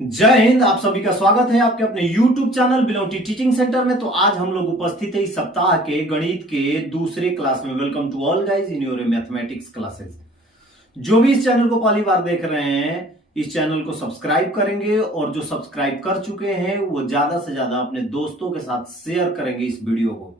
जय हिंद। आप सभी का स्वागत है आपके अपने YouTube चैनल बिलोटी टीचिंग सेंटर में। तो आज हम लोग उपस्थित है इस सप्ताह के गणित के दूसरे क्लास में। Welcome to all guys in your mathematics classes. जो भी इस चैनल को पहली बार देख रहे हैं, इस चैनल को सब्सक्राइब करेंगे और जो सब्सक्राइब कर चुके हैं वो ज्यादा से ज्यादा अपने दोस्तों के साथ शेयर करेंगे इस वीडियो को।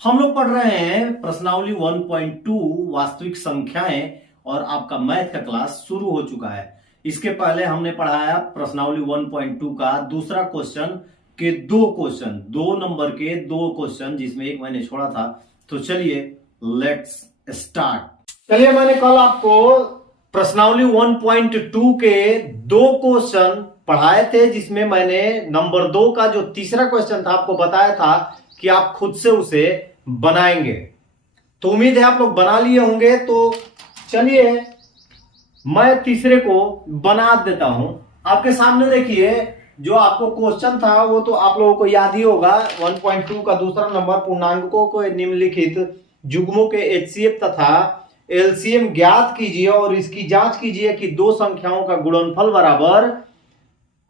हम लोग पढ़ रहे हैं प्रश्नावली 1.2 वास्तविक संख्याएं और आपका मैथ का क्लास शुरू हो चुका है। इसके पहले हमने पढ़ाया प्रश्नावली 1.2 का दूसरा क्वेश्चन के दो नंबर के दो क्वेश्चन, जिसमें एक मैंने छोड़ा था। तो चलिए लेट्स स्टार्ट। चलिए, मैंने कल आपको प्रश्नावली 1.2 के दो क्वेश्चन पढ़ाए थे, जिसमें मैंने नंबर 2 का जो तीसरा क्वेश्चन था आपको बताया था कि आप खुद से उसे बनाएंगे। तो उम्मीद है आप लोग बना लिए होंगे। तो चलिए मैं तीसरे को बना देता हूं। आपके सामने देखिए, जो आपको क्वेश्चन था वो तो आप लोगों को याद ही होगा। 1.2 का दूसरा नंबर, पूर्णांकों को निम्नलिखित युग्मों के एचसीएफ तथा एलसीएम ज्ञात कीजिए और इसकी जांच कीजिए कि दो संख्याओं का गुणनफल बराबर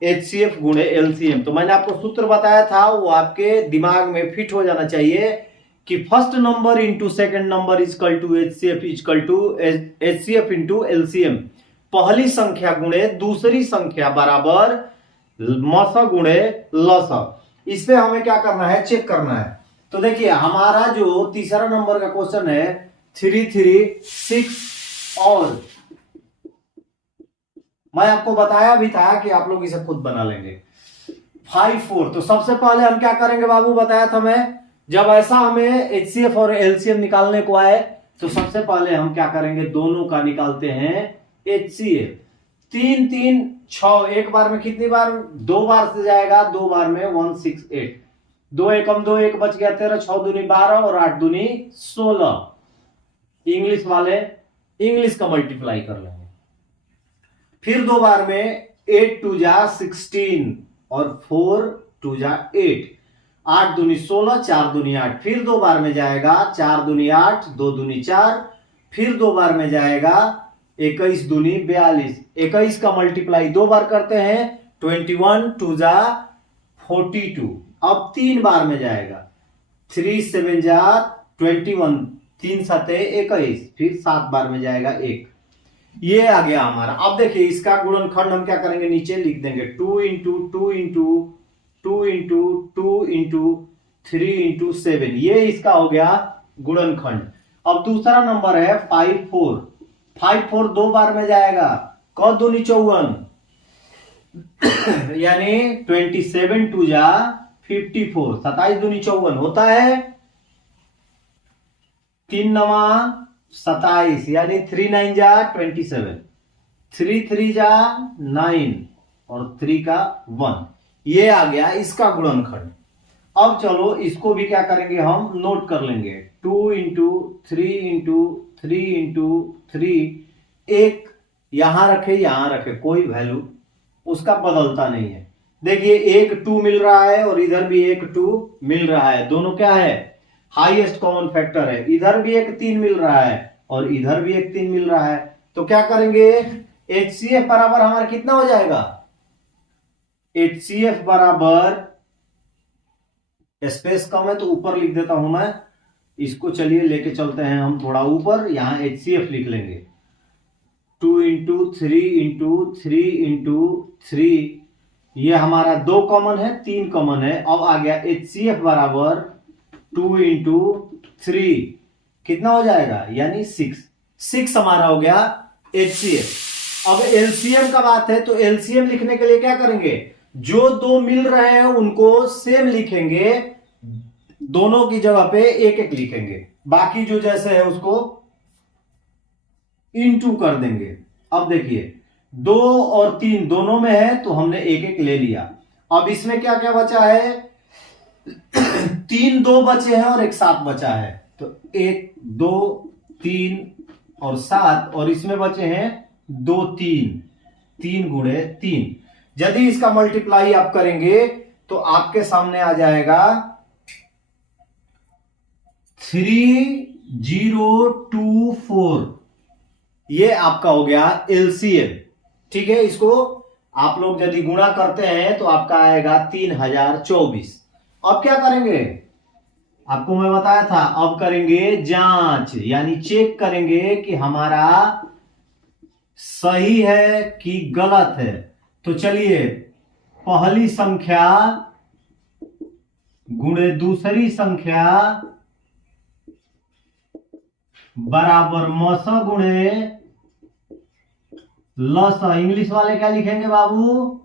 एचसीएफ गुणे एलसीएम। तो मैंने आपको सूत्र बताया था, वो आपके दिमाग में फिट हो जाना चाहिए कि first number into second number is equal to HCF into LCM. पहली संख्या गुणे दूसरी संख्या बराबर मस गुणे लस। इस पे हमें क्या करना है, चेक करना है। तो देखिए, हमारा जो तीसरा नंबर का क्वेश्चन है 3 3 6 और मैं आपको बताया भी था कि आप लोग इसे खुद बना लेंगे 5 4। तो सबसे पहले हम क्या करेंगे बाबू, बताया था मैं, जब ऐसा हमें एचसीएफ और एलसीएम निकालने को आए तो सबसे पहले हम क्या करेंगे, दोनों का निकालते हैं एचसीएफ। 3 3 6 एक बार में कितनी बार, 2 बार से जाएगा, 2 बार में 1 6 8। 2 एकम 2, एक बच गया 13, 6 दूनी 12 और 8 दूनी 16। इंग्लिश वाले इंग्लिश का मल्टीप्लाई कर लेंगे। फिर 2 बार में 8 2 जा 16 और 4 2 जा 8। 8 दूनी 16, 4 दूनी 8। फिर 2 बार में जाएगा 4 दूनी 8, 2 दूनी 4। फिर 2 बार में जाएगा 21 दूनी 42। 21 का मल्टीप्लाई 2 बार करते हैं, 21 2 जा 42। अब 3 बार में जाएगा, 3 7 जा 21, 3 7 21। फिर 7 बार में जाएगा 1। ये आ गया हमारा। अब देखिए, इसका गुणनखंड हम क्या करेंगे, नीचे लिख देंगे 2 into 2 into 2 into 2 into 3 into 7। ये इसका हो गया गुणनखंड। अब दूसरा नंबर है 5 4। 5 4 2 बार में जाएगा, क दूनी 54 यानी 27 2 जा 54। 27 दूनी 54 होता है 3 नवा 27 यानी 3 9 जा 27। 3 3 जा 9 और 3 का 1। ये आ गया इसका गुणनखंड। अब चलो इसको भी क्या करेंगे, हम नोट कर लेंगे। 2 इंटू 3 इंटू 3 इंटू 3। एक यहां रखे यहां रखे, कोई वैल्यू उसका बदलता नहीं है। देखिए, एक 2 मिल रहा है और इधर भी एक 2 मिल रहा है। दोनों क्या है, हाईएस्ट कॉमन फैक्टर है। इधर भी एक 3 मिल रहा है और इधर भी एक 3 मिल रहा है। तो क्या करेंगे, एचसीएफ बराबर हमारा कितना हो जाएगा, एचसीएफ बराबर, स्पेस कम है तो ऊपर लिख देता हूं मैं इसको। चलिए लेके चलते हैं हम थोड़ा ऊपर, यहां एचसीएफ लिख लेंगे। 2 इंटू 3 इंटू 3 इंटू 3। ये हमारा 2 कॉमन है, 3 कॉमन है। अब आ गया एचसीएफ बराबर 2 इंटू 3। कितना हो जाएगा, यानी 6 हमारा हो गया एचसीएफ। अब एलसीएम का बात है, तो एलसीएम लिखने के लिए क्या करेंगे, जो दो मिल रहे हैं उनको सेम लिखेंगे, दोनों की जगह पे एक एक लिखेंगे, बाकी जो जैसे है उसको इनटू कर देंगे। अब देखिए, 2 और 3 दोनों में है तो हमने एक एक ले लिया। अब इसमें क्या क्या बचा है 3 2 बचे हैं और एक 7 बचा है। तो 1 2 3 और 7, और इसमें बचे हैं 2 3, 3 गुणे 3। यदि इसका मल्टीप्लाई आप करेंगे तो आपके सामने आ जाएगा 3024। ये आपका हो गया एलसीएम। ठीक है, इसको आप लोग यदि गुणा करते हैं तो आपका आएगा 3024। अब क्या करेंगे, आपको मैं बताया था, अब करेंगे जांच, यानी चेक करेंगे कि हमारा सही है कि गलत है। तो चलिए, पहली संख्या गुणे दूसरी संख्या बराबर मस गुणे लस। इंग्लिश वाले क्या लिखेंगे बाबू,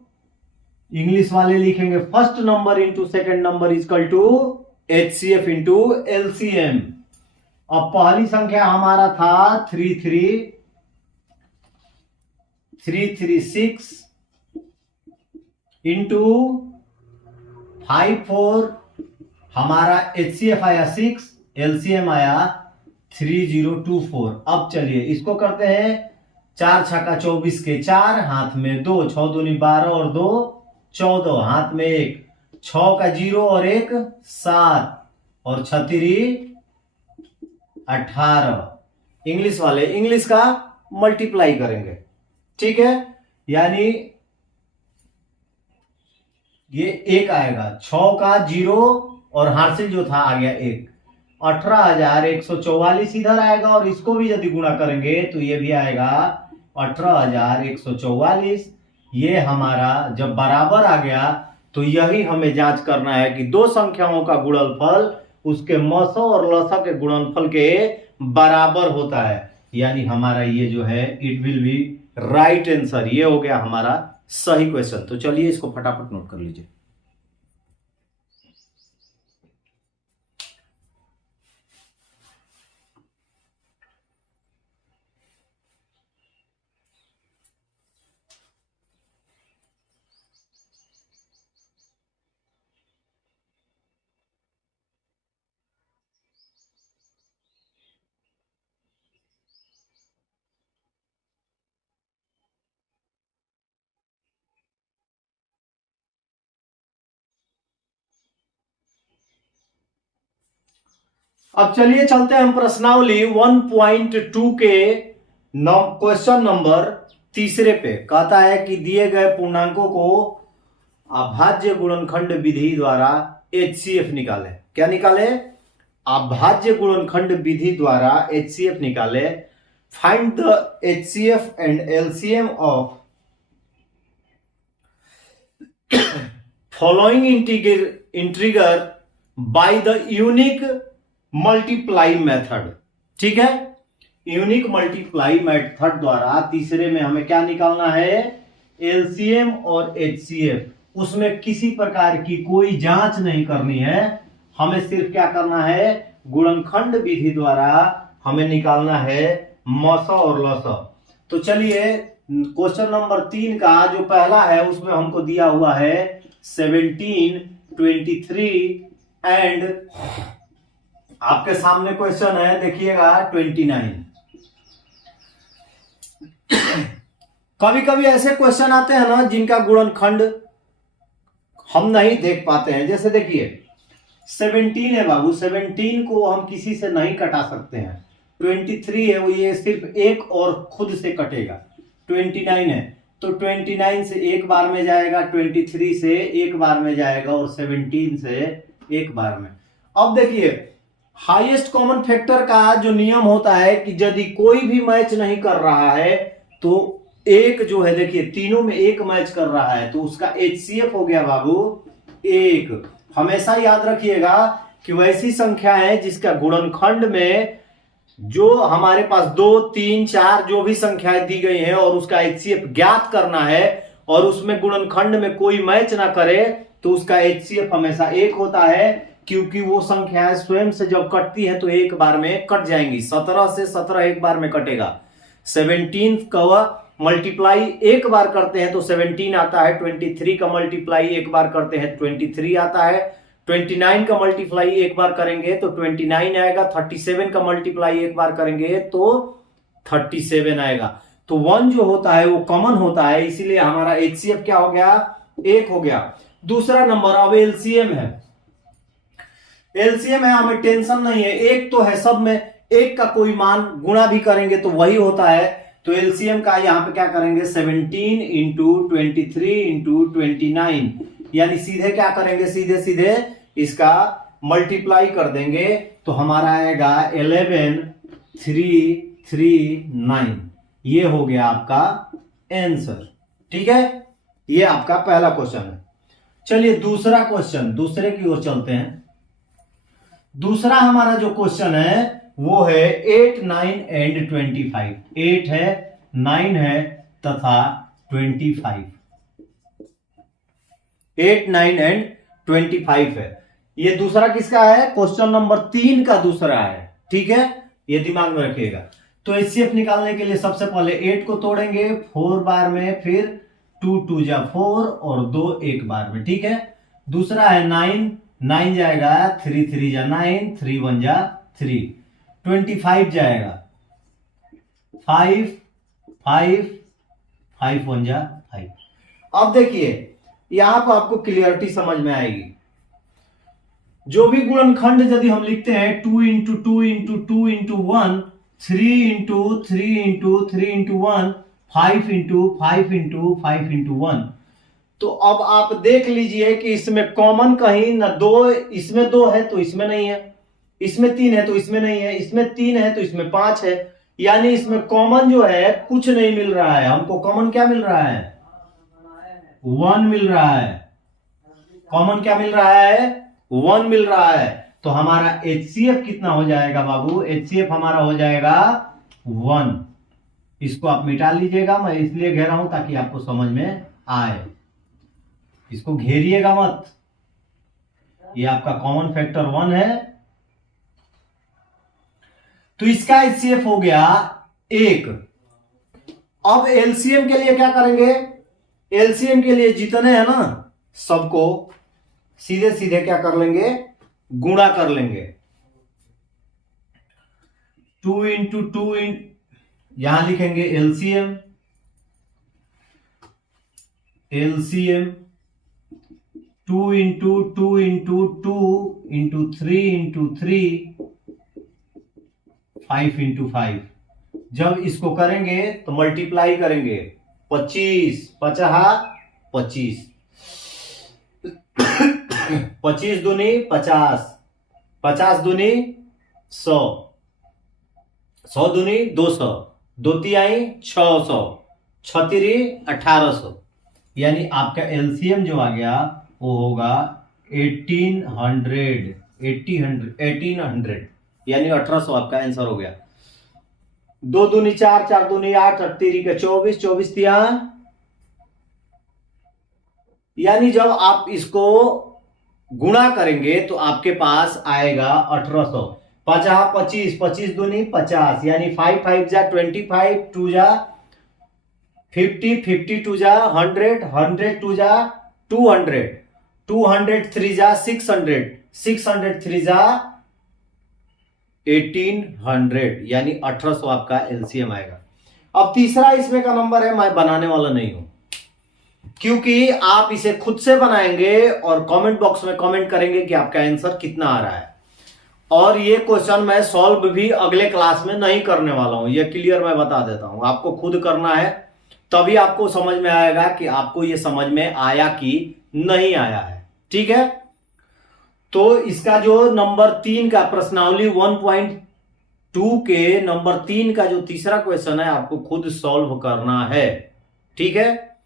इंग्लिश वाले लिखेंगे first number into second number is equal to HCF into LCM। अब पहली संख्या हमारा था 336 इंटू 54, हमारा HCF आया 6, LCM आया 3024। अब चलिए इसको करते हैं, 4 छक्का 24 के 4, हाथ में 2, 6 दूनी 12 और 2 14, हाथ में 1, 6 का 0 और 1 7 और 6 18। इंग्लिश वाले इंग्लिश का मल्टीप्लाई करेंगे, ठीक है, यानी ये 1 आएगा, 6 का 0 और हासिल जो था आ गया 1, 18,144 इधर आएगा, और इसको भी यदि गुणा करेंगे तो ये भी आएगा 18,144। ये हमारा जब बराबर आ गया तो यही हमें जांच करना है कि दो संख्याओं का गुणनफल उसके मसों और लसों के गुणनफल के बराबर होता है, यानी हमारा ये जो है it will be right answer. ये हो गया हमारा सही क्वेश्चन। तो चलिए इसको फटाफट नोट कर लीजिए। अब चलिए चलते हैं हम प्रश्नावली 1.2 के क्वेश्चन नंबर तीसरे पे। कहता है कि दिए गए पूर्णांकों को अभाज्य गुणनखंड विधि द्वारा HCF निकाले। क्या निकाले, अभाज्य गुणनखंड विधि द्वारा HCF निकाले। Find the HCF and LCM of following integer by the unique multiply method. ठीक है, यूनिक मल्टीप्लाई मेथड द्वारा तीसरे में हमें क्या निकालना है, LCM और HCF। उसमें किसी प्रकार की कोई जांच नहीं करनी है, हमें सिर्फ क्या करना है, गुणनखंड विधि द्वारा हमें निकालना है मस और लस। तो चलिए क्वेश्चन नंबर 3 का जो पहला है उसमें हमको दिया हुआ है 17, 23 एंड आपके सामने क्वेश्चन है, देखिएगा 29। कभी कभी ऐसे क्वेश्चन आते हैं ना जिनका गुणनखंड हम नहीं देख पाते हैं। जैसे देखिए 17 है बाबू, 17 को हम किसी से नहीं कटा सकते हैं। 23 है, वो ये सिर्फ एक और खुद से कटेगा। 29 है तो 29 से एक बार में जाएगा, 23 से एक बार में जाएगा और 17 से एक बार में। अब देखिए हाईएस्ट कॉमन फैक्टर का जो नियम होता है कि यदि कोई भी मैच नहीं कर रहा है तो एक जो है, देखिए तीनों में एक मैच कर रहा है तो उसका HCF हो गया बाबू 1। हमेशा याद रखिएगा कि वैसी संख्या है जिसका गुणनखंड में जो हमारे पास 2, 3, 4 जो भी संख्याएं दी गई हैं और उसका HCF ज्ञात करना है और उसमें गुणनखंड में कोई मैच ना करे तो उसका HCF हमेशा 1 होता है, क्योंकि वो संख्याएं स्वयं से जब कटती है तो एक बार में कट जाएंगी। 17 से 17 एक बार में कटेगा। 17 का मल्टीप्लाई एक बार करते हैं तो 17 आता है। 23 का मल्टीप्लाई एक बार करते हैं 23 आता है। 29 का मल्टीप्लाई एक बार करेंगे तो 29 आएगा। 37 का मल्टीप्लाई एक बार करेंगे तो 37 आएगा। तो 1 जो होता है वो कॉमन होता है, इसीलिए हमारा HCF क्या हो गया, 1 हो गया। दूसरा नंबर अब LCM है। LCM है, हमें टेंशन नहीं है, एक तो है सब में, एक का कोई मान गुणा भी करेंगे तो वही होता है। तो एलसीएम का यहां पे क्या करेंगे 17 इंटू 23 इंटू 29, यानी सीधे क्या करेंगे, सीधे सीधे इसका मल्टीप्लाई कर देंगे तो हमारा आएगा 11339। ये हो गया आपका आंसर। ठीक है, ये आपका पहला क्वेश्चन है। चलिए दूसरा क्वेश्चन, दूसरे की ओर चलते हैं। दूसरा हमारा जो क्वेश्चन है वो है 8, 9 एंड 25। 8 है, 9 है तथा 25। 8, 9 एंड 25 है। ये दूसरा किसका है, क्वेश्चन नंबर 3 का दूसरा है। ठीक है, ये दिमाग में रखिएगा। तो एचसीएफ निकालने के लिए सबसे पहले 8 को तोड़ेंगे 4 बार में, फिर 2 2 जा 4 और 2 1 बार में। ठीक है, दूसरा है 9, 9 जाएगा 3 3 जा 9, 3 1 जा 3। 25 जाएगा 5 5 5 1 जा 5। अब देखिए यहां पर आपको क्लियरिटी समझ में आएगी। जो भी गुणनखंड यदि हम लिखते हैं 2 into 2 into 2 into 1, 3 into 3 into 3 into 1, 5 into 5 into 5 into 1, तो अब आप देख लीजिए कि इसमें कॉमन कहीं ना 2, इसमें 2 है तो इसमें नहीं है, इसमें 3 है तो इसमें नहीं है, इसमें 3 है तो इसमें 5 है, यानी इसमें कॉमन जो है कुछ नहीं मिल रहा है। हमको कॉमन क्या मिल रहा है, 1 मिल रहा है। कॉमन क्या मिल रहा है, 1 मिल रहा है। तो हमारा एचसीएफ कितना हो जाएगा बाबू, एचसीएफ हमारा हो जाएगा 1। इसको आप मिटा लीजिएगा, मैं इसलिए घेरा हूं ताकि आपको समझ में आए। इसको घेरिएगा मत, ये आपका कॉमन फैक्टर 1 है। तो इसका एचसीएफ हो गया 1। अब एलसीएम के लिए क्या करेंगे, एलसीएम के लिए जितने हैं ना सबको सीधे सीधे क्या कर लेंगे, गुणा कर लेंगे। 2 इंटू 2 यहां लिखेंगे LCM, LCM 2 into 2 into 2 into 3 into 3, 5 into 5। जब इसको करेंगे तो मल्टीप्लाई करेंगे 25 50 25, 25 दूनी 50, 50 दूनी 100, 100 दूनी 200, 2 तिहाई 600, 6 तिरी 1800, यानी आपका एलसीएम जो आ गया वो होगा 1800, 1800 यानी 1800 आपका आंसर हो गया। 2 दूनी 4, 4 दूनी 8, 8 तिरी का 24, 24 तिया, यानी जब आप इसको गुणा करेंगे तो आपके पास आएगा 1800। 50 25, 25 दूनी 50, यानी 5 5 जा 25, 2 जा 50, 50 2 जा 100, 100 2 जा 200, 200 3 जा 600, 600 3 जा 1800, यानी 1800 आपका एलसीएम आएगा। अब तीसरा इसमें का नंबर है, मैं बनाने वाला नहीं हूं, क्योंकि आप इसे खुद से बनाएंगे और कमेंट बॉक्स में कमेंट करेंगे कि आपका आंसर कितना आ रहा है। और ये क्वेश्चन मैं सॉल्व भी अगले क्लास में नहीं करने वाला हूं, ये क्लियर मैं बता देता हूं। आपको खुद करना है, तभी आपको समझ में आएगा कि आपको ये समझ में आया कि नहीं आया है। ठीक है, तो इसका जो नंबर 3 का प्रश्नावली 1.2 के नंबर 3 का जो तीसरा क्वेश्चन है आपको खुद सॉल्व करना है। ठीक है,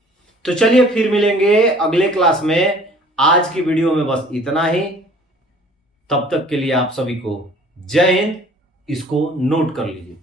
तो चलिए फिर मिलेंगे अगले क्लास में। आज की वीडियो में बस इतना ही, तब तक के लिए आप सभी को जय हिंद। इसको नोट कर लीजिए।